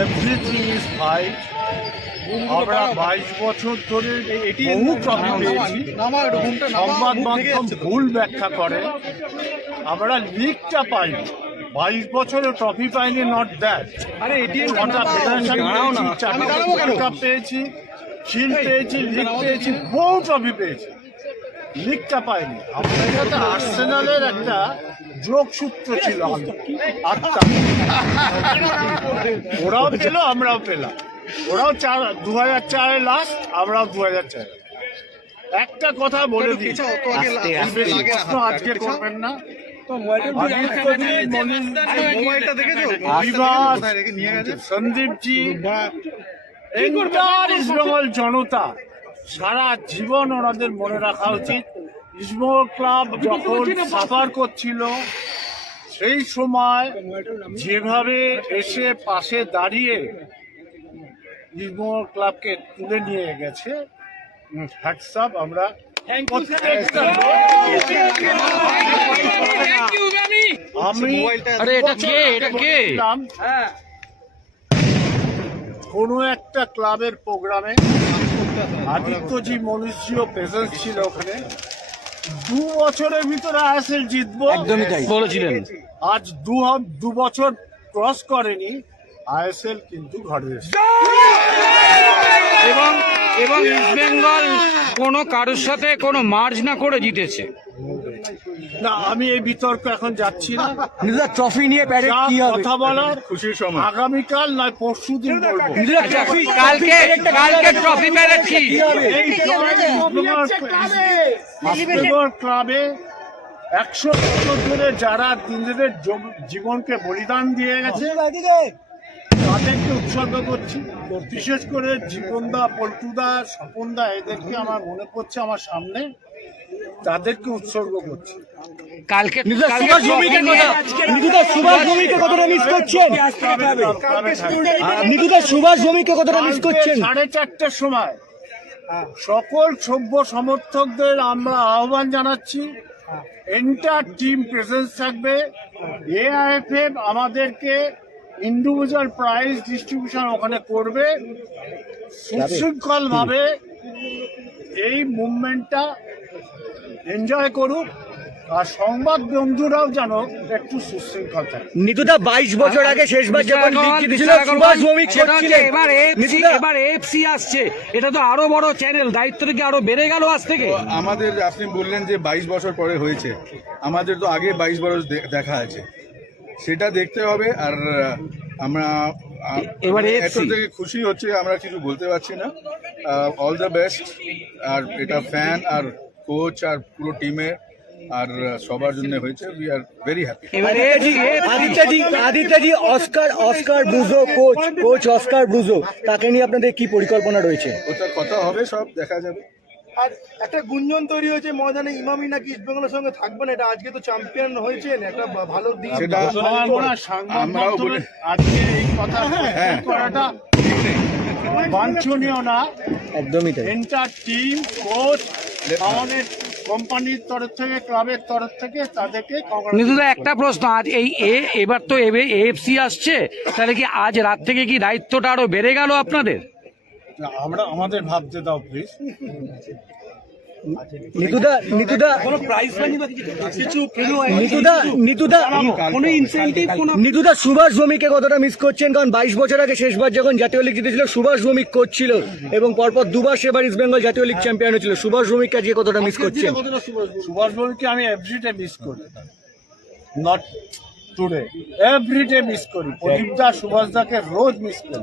Everything is fine. আমরা 22 বছর ধরে বহু ট্রফি পেয়েছি। সংবাদ মাধ্যম ভুল ব্যাখ্যা করে, আমরা লিগটা পাইনি। 22 বছরে ট্রফি পাইনি, নট দ্যাট। পেয়েছি, শিল্ড পেয়েছি, লিগ পেয়েছি, বহু ট্রফি পেয়েছি, লিগটা পাইনি। আমাদের সাথে আর্সেনালের একটা যোগসূত্র ছিল, আত্মা। ওরাও পেল, আমরাও পেলাম। ওরাও 2004 লাস্ট, আমরাও 2004। একটা কথা বলে দিচ্ছি, আজকে করবেন না। সন্দীপজি, ইস্টবেঙ্গল জনতা সারা জীবন ওনাদের মনে রাখা উচিত। ইস্টবেঙ্গল ক্লাব যখন সাফার করছিল, সেই সময় যেভাবে এসে পাশে দাঁড়িয়ে ইস্টবেঙ্গল ক্লাবকে তুলে নিয়ে গেছে, হ্যাটস অফ। আমরা কোনো একটা ক্লাবের প্রোগ্রামে আদিত্যজি মনীষীয় প্রেজেন্স ছিল ওখানে। 2 বছরের ভিতরে আইএসএল জিতবো বলেছিলেন। আজ 2 বছর ক্রস করেনি, আইএসএল কিন্তু ঘরে এসেছে। এবং ইস্টবেঙ্গল কোনো কারোর সাথে কোনো মার্জ না করে জিতেছে না। আমি এই বিতর্ক এখন যাচ্ছি না। ট্রফি নিয়ে কথা বলার খুশির সময় আগামীকাল নয় পরশু দিন বলবো। কালকে ট্রফি প্যারেড কি ক্লাবে 100 বছর ধরে যারা নিজেদের জীবনকে বলিদান দিয়ে গেছে, তাদেরকে উৎসর্গ করছি। বিশেষ করে জীবনদা, পল্টুদা, স্বপনদা, এদেরকে আমার মনে পড়ছে আমার সামনে, তাদেরকে উৎসর্গ করছি। কালকে সুভাষ ভৌমিককে কতটা মিস করছেন? 4:30 সময় সকল সভ্য সমর্থকদের আমরা আহ্বান জানাচ্ছি। এন্টার টিম প্রেজেন্স থাকবে। এআইএফএফ আমাদেরকে ইন্ডিভিজুয়াল প্রাইজ ডিস্ট্রিবিউশন ওখানে করবে। সুশৃঙ্খল ভাবে এই মুভমেন্টটা এনজয় করুক, আর সংবাদ বন্ধুরাও যেন একটু সুশৃঙ্খল থাকে। নিতুদা 22 বছর আগে শেষবার যখন লিগ জিতেছিল, সুভাষ ভৌমিক এবার এফসি আসছে, এটা তো আরো বড় চ্যানেল, দায়িত্বটা কি আরো বেড়ে গেল আজ থেকে? আমাদের, আপনি বললেন যে 22 বছর পরে হয়েছে, আমাদের তো আগে 22 বছর দেখা আছে, সেটা দেখতে হবে। আর আমরা এবারে থেকে খুশি হচ্ছে, আমরা কিছু বলতে পারছি না। All the best. আর এটা ফ্যান আর কোচ আর পুরো টিমে আর সবার জন্য হয়েছে। We are very happy. Adityaji Oscar Bruzon, coach Oscar Bruzon, তাকে নিয়ে আপনাদের কি পরিকল্পনা রয়েছে? ওটা কথা হবে, সব দেখা যাবে। আর একটা গুঞ্জন তৈরি হয়েছে ময়দানে ইমামি নাকি ইস্টবেঙ্গলের সঙ্গে থাকবেন। এটা আজকে তো চ্যাম্পিয়ন হয়েছেন, একটা ভালো দিক। সেটা আমরাও বলি, আজকে এই কথা করাটা বাঞ্ছনীয় না। একদমই তাই। এন্টার টিম, কোচ, আমাদের কোম্পানির তরফ থেকে, ক্লাবের তরফ থেকে তাদেরকে। নিতুদা, একটা প্রশ্ন, আজ এবার তো এএফসি আসছে, তাহলে কি আজ রাত থেকে কি দায়িত্বটা আরো বেড়ে গেল আপনাদের? আমরা আমাদের ভাবতে দাও প্লিজ। নিতুদা সুভাষ ভৌমিককে কতটা মিস করছেন? কারণ 22 বছর আগে শেষবার যখন জাতীয় লিগ জিতেছিল, সুভাষ ভৌমিক কোচ ছিল এবং পরপর 2 বার সেবার ইস্ট বেঙ্গল জাতীয় লিগ চ্যাম্পিয়ন হয়েছিল। সুভাষ ভৌমিককে আজকে কতটা মিস করছেন? সুভাষ ভৌমিককে আমি এভরিডে মিস করি, নট টুডে, এভরিডে মিস করি। প্রদীপদা, সুভাষদাকে রোজ মিস করি।